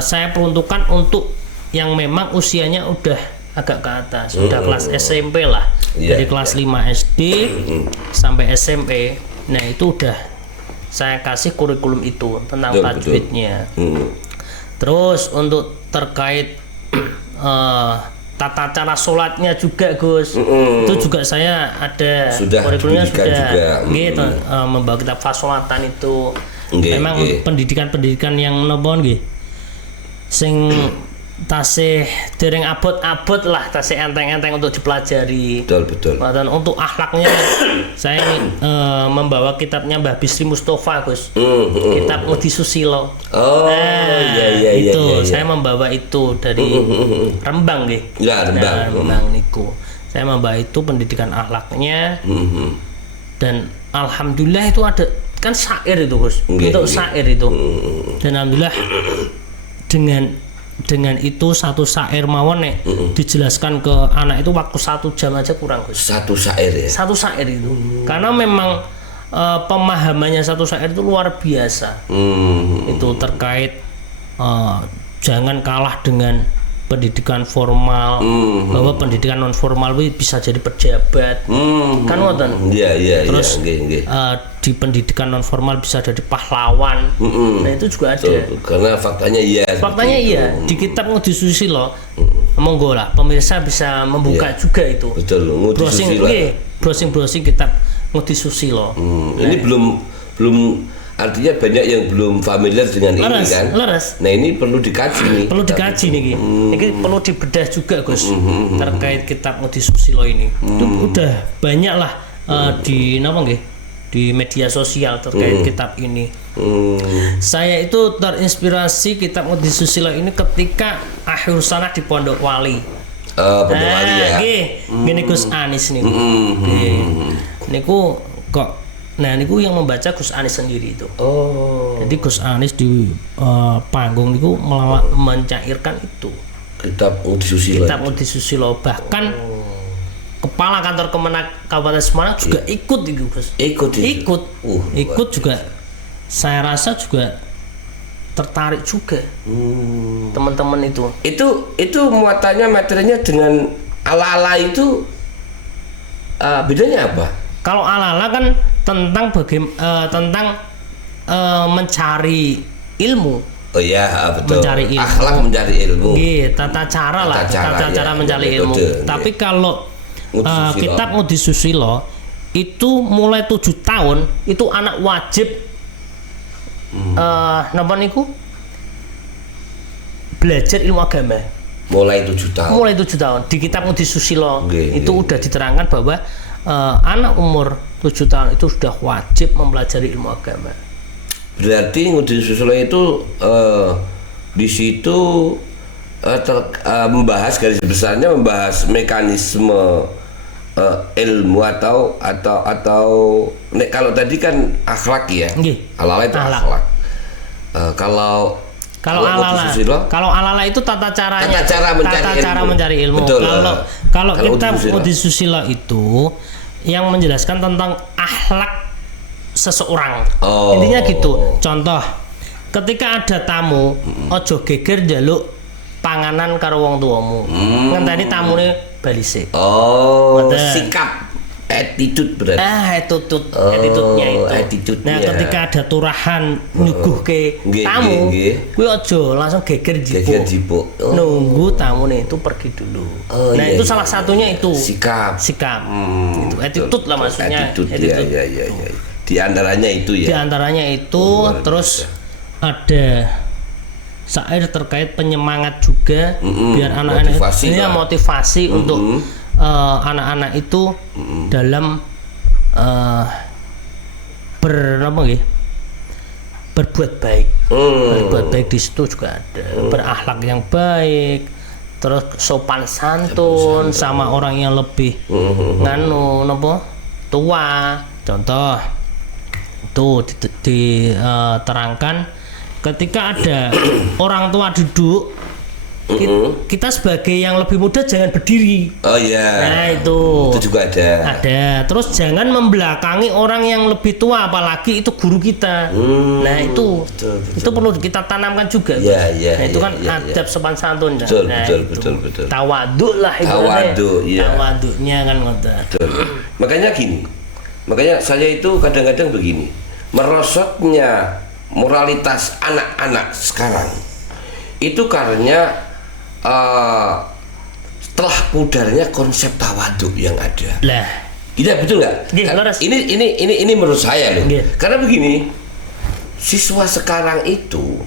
saya peruntukkan untuk yang memang usianya udah agak ke atas, sudah kelas SMP lah, dari kelas 5 SD sampai SMP. Nah itu udah saya kasih kurikulum itu tentang tajwidnya. Terus untuk terkait tata cara sholatnya juga Gus, itu juga saya ada kurikulumnya sudah membawa kitab fasolatan itu. Memang pendidikan yang sing tasih dereng abot-abot lah, tasih enteng-enteng untuk dipelajari. Betul. Dan untuk akhlaknya saya membawa kitabnya Mbah Bisri Mustafa Gus. Kitab Ngudi Susilo. Itu saya membawa itu dari Rembang nggih. Rembang niku. Saya membawa itu pendidikan akhlaknya. Dan alhamdulillah itu ada kan syair itu Gus. Untuk syair itu. Dan alhamdulillah dengan dengan itu satu syair mawon nek dijelaskan ke anak itu waktu 1 jam aja kurang Gus. Satu syair ya. Satu syair itu. Karena memang pemahamannya satu syair itu luar biasa. Itu terkait jangan kalah dengan pendidikan formal, bahwa pendidikan non formal bisa jadi pejabat, kan ngoten. Iya. Terus di pendidikan non formal bisa jadi pahlawan. Nah itu juga ada. Karena faktanya iya. Faktanya iya. Di kitab Ngudi Susilo, monggo lah pemirsa bisa membuka juga itu. Betul. Browsing kitab Ngudi Susilo. Ini belum artinya banyak yang belum familiar dengan ini kan. Nah ini perlu dikaji nih. Perlu dikaji nih. Ini perlu dibedah juga Gus terkait kitab Ngudi Susilo ini. Itu udah banyak lah di media sosial terkait kitab ini. Saya itu terinspirasi kitab Ngudi Susilo ini ketika akhir sanah di Pondok Wali. Pondok Wali ya. Gini Gus Anis nih. Niku kok. Nah, niku yang membaca Gus Anis sendiri itu. Jadi Gus Anis di panggung niku mencairkan itu. Kitab Ngudi Susilo. Kitab Ngudi Susilo. Bahkan kepala kantor Kemenak Kabupaten Semarang juga ikut itu Gus. Ikut juga. Saya rasa juga tertarik juga. Teman-teman itu. Itu muatannya materinya dengan ala-ala itu bedanya apa? Kalau ala-ala kan tentang mencari ilmu. Oh iya, betul. Mencari ilmu. Akhlak mencari ilmu. Tata cara mencari ilmu. Tapi kalau kitab Ngudi Susilo itu mulai 7 tahun itu anak wajib napa niku belajar ilmu agama. Mulai 7 tahun. Di kitab Ngudi Susilo itu udah diterangkan bahwa anak umur 7 tahun itu sudah wajib mempelajari ilmu agama. Berarti Ngudi Susilo itu di situ membahas garis besarnya membahas mekanisme ilmu atau kalau tadi kan akhlak ya. Ala-ala itu akhlak. Kalau ala-ala itu tata cara mencari ilmu. Betul. Kalau kitab Ngudi Susilo itu yang menjelaskan tentang akhlak seseorang. Intinya gitu. Contoh, ketika ada tamu, ojo geger njaluk panganan karo wong tuamu. Ngenteni tamune balise. Sikap attitude berarti. Attitude-nya itu. Nah, ketika ada turahan nyuguhke tamu, kuwi aja langsung geger jipuk. Nunggu tamune itu pergi dulu. Itu salah satunya itu. Sikap. Itu attitude lah maksudnya. Iya. Di antaranya itu ya. Di antaranya itu terus ada syair terkait penyemangat juga biar anak-anak ini motivasi untuk anak-anak itu dalam berbuat baik. Berbuat baik di situ juga ada. Berakhlak yang baik, terus sopan santun sama orang yang lebih tua. Contoh tuh diterangkan ketika ada orang tua duduk, kita sebagai yang lebih muda jangan berdiri. Nah itu juga ada. Terus jangan membelakangi orang yang lebih tua, apalagi itu guru kita. Nah itu perlu kita tanamkan juga. Itu kan adab sopan santun. Betul. Tawaduk lah itu. Tawaduknya kan makanya saya itu kadang-kadang begini, merosotnya moralitas anak-anak sekarang itu karena setelah pudarnya konsep tawaduk yang ada. Tidak betul nggak? Ini menurut saya loh. Karena begini, siswa sekarang itu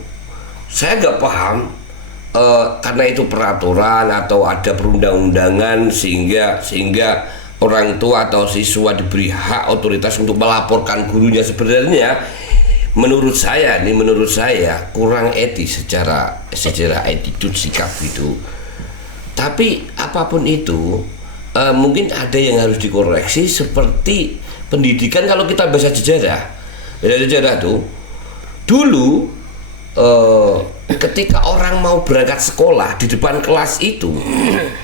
saya nggak paham karena itu peraturan atau ada perundang-undangan sehingga orang tua atau siswa diberi hak otoritas untuk melaporkan gurunya. Sebenarnya menurut saya kurang etis secara attitude, sikap itu. Tapi apapun itu mungkin ada yang harus dikoreksi, seperti pendidikan. Kalau kita baca sejarah tuh dulu ketika orang mau berangkat sekolah di depan kelas itu,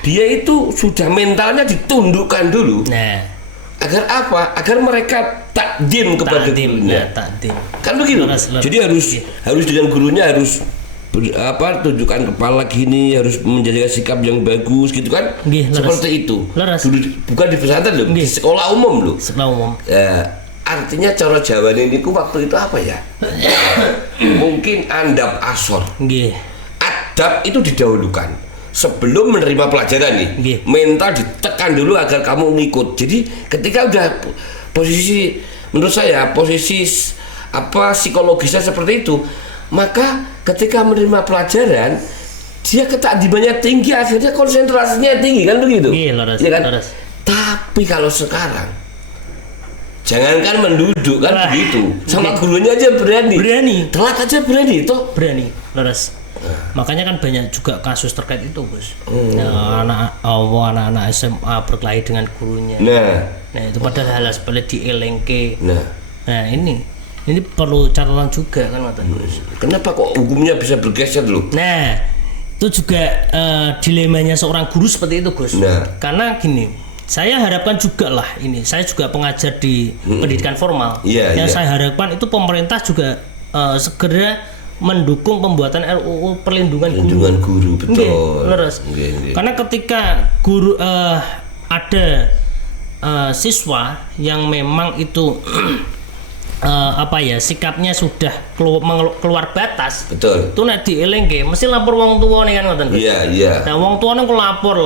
dia itu sudah mentalnya ditundukkan dulu. Nah, agar apa? Agar mereka takdim kepada gurunya. Takdim. Kan begitu. Jadi harus dengan gurunya harus tunjukkan kepala gini, harus menjaga sikap yang bagus gitu kan. Seperti itu. Dulu bukan di pesantren loh, di sekolah umum loh. Sekolah umum. Artinya cara Jawa ini waktu itu apa ya? Mungkin andap asor. Adab itu didahulukan sebelum menerima pelajaran nih. Mental ditekan dulu agar kamu ngikut. Jadi ketika udah posisi, menurut saya posisi psikologisnya seperti itu, maka ketika menerima pelajaran dia ketakdimannya tinggi, akhirnya konsentrasinya tinggi kan begitu. Ya kan? Tapi kalau sekarang jangankan menduduk kan begitu, sama gurunya aja berani, telat aja berani, Makanya kan banyak juga kasus terkait itu, Gus. Anak-anak SMA berkelahi dengan gurunya. Nah itu padahal hal sepele dielengke. Nah ini perlu catatan juga kan, Gus. Kenapa kok hukumnya bisa bergeser dulu? Nah itu juga dilemanya seorang guru seperti itu, Gus. Karena gini, saya harapkan juga lah ini, saya juga pengajar di pendidikan formal. Saya harapkan itu pemerintah juga segera mendukung pembuatan RUU perlindungan guru. Betul. Karena ketika guru ada siswa yang memang itu sikapnya sudah keluar batas. Betul. Itu nek dielengke mesti lapor wong tua nih kan ngoten. Iya. Nah wong tua nih lapor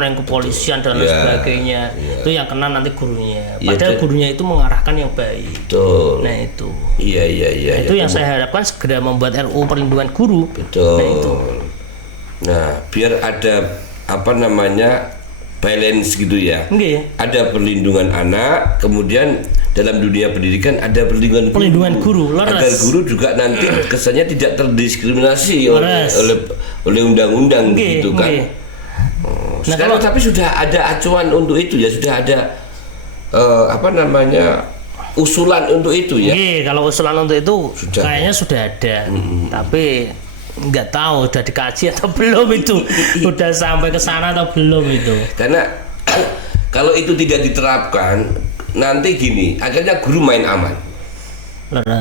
yang kepolisian dan lain sebagainya. Itu yang kena nanti gurunya. Padahal gurunya itu mengarahkan yang baik. Betul. Nah itu. Iya. Itu yang saya harapkan segera membuat RUU perlindungan guru. Betul. Nah itu. Nah biar ada balance gitu ya. Ada perlindungan anak, kemudian dalam dunia pendidikan ada perlindungan guru. Agar guru juga nanti kesannya tidak terdiskriminasi oleh undang-undang gitu kan. Sekarang tapi sudah ada acuan untuk itu ya, sudah ada usulan untuk itu ya. Kalau usulan untuk itu kayaknya sudah ada. Tapi nggak tahu udah dikaji atau belum itu. Udah sampai ke sana atau belum itu. Karena kalau itu tidak diterapkan nanti gini, akhirnya guru main aman.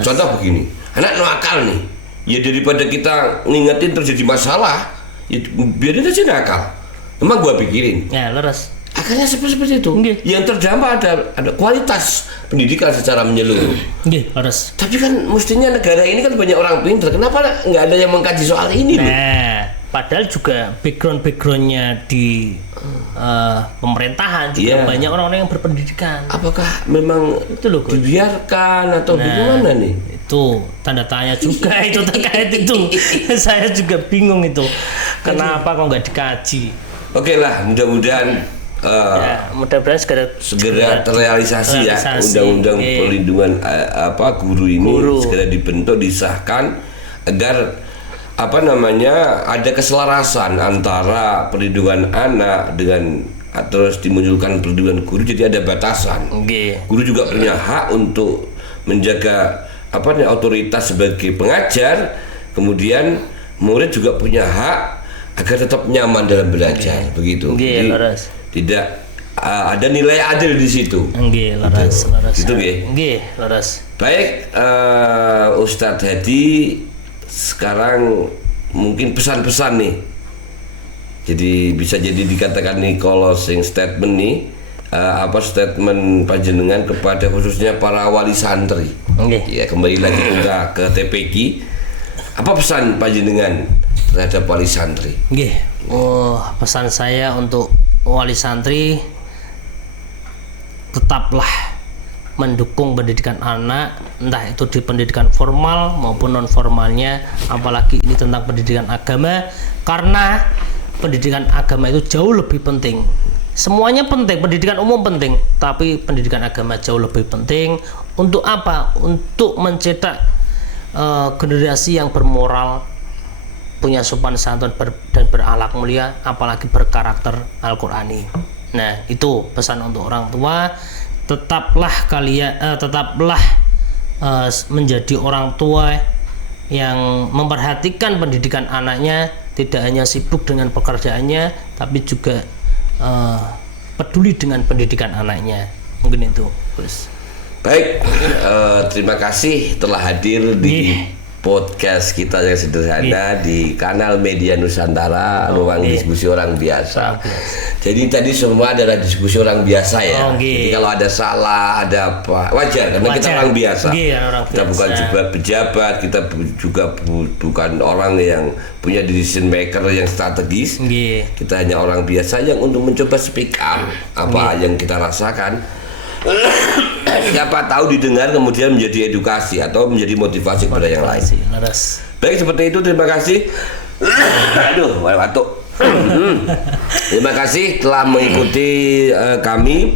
Contoh begini, anak nakal nih, ya daripada kita ngingetin terjadi masalah, ya biarin aja nakal. Emang gua pikirin. Akhirnya seperti itu. Yang terdampak ada kualitas pendidikan secara menyeluruh. Tapi kan mestinya negara ini kan banyak orang pintar. Kenapa nggak ada yang mengkaji soal ini? Padahal juga backgroundnya di pemerintahan juga banyak orang-orang yang berpendidikan. Apakah memang itu dibiarkan atau bagaimana nih? Itu tanda tanya juga itu terkait itu. Saya juga bingung itu. Kenapa kok nggak dikaji? Oke lah, mudah-mudahan mudah-mudahan segera terrealisasi ya undang-undang perlindungan guru ini segera dibentuk, disahkan agar ada keselarasan antara perlindungan anak dengan terus dimunculkan perlindungan guru, jadi ada batasan. Guru juga punya hak untuk menjaga otoritas sebagai pengajar, kemudian murid juga punya hak agar tetap nyaman dalam belajar, begitu. Jadi tidak ada nilai adil di situ. Gitu Baik, Ustadz Hadi, sekarang mungkin pesan-pesan nih. Jadi bisa jadi dikatakan nih closing statement nih, statement panjenengan kepada khususnya para wali santri. Ya, kembali lagi ke TPQ. Apa pesan panjenengan terhadap wali santri? Pesan saya untuk wali santri, tetaplah mendukung pendidikan anak, entah itu di pendidikan formal maupun non formalnya, apalagi ini tentang pendidikan agama, karena pendidikan agama itu jauh lebih penting. Semuanya penting, pendidikan umum penting, tapi pendidikan agama jauh lebih penting. Untuk apa? Untuk mencetak generasi yang bermoral, punya sopan santun dan berakhlak mulia, apalagi berkarakter Al-Qur'ani. Nah, itu pesan untuk orang tua. Tetaplah menjadi orang tua yang memperhatikan pendidikan anaknya, tidak hanya sibuk dengan pekerjaannya tapi juga peduli dengan pendidikan anaknya. Mungkin itu, Gus. Baik, terima kasih telah hadir di podcast kita yang sederhana di kanal Media Nusantara, ruang diskusi orang biasa. Jadi tadi semua adalah diskusi orang biasa ya. Jadi kalau ada salah, ada apa, wajar karena kita orang biasa. Kita bukan juga pejabat, kita juga bukan orang yang punya decision maker yang strategis. Kita hanya orang biasa yang untuk mencoba speak up apa yang kita rasakan. Siapa tahu didengar kemudian menjadi edukasi atau menjadi motivasi kepada yang lain. Baik, seperti itu, terima kasih. Aduh, batuk. Terima kasih telah mengikuti kami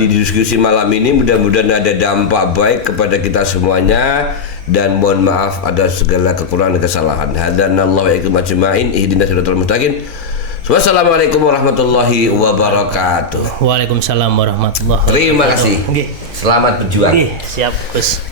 di diskusi malam ini. Mudah-mudahan ada dampak baik kepada kita semuanya, dan mohon maaf ada segala kekurangan dan kesalahan. Hadanallahu wa iyyakum ajmain. Ihdinas siratal mustaqim. Wassalamualaikum warahmatullahi wabarakatuh. Waalaikumsalam warahmatullahi wabarakatuh. Terima kasih. Selamat berjuang. Siap, Gus.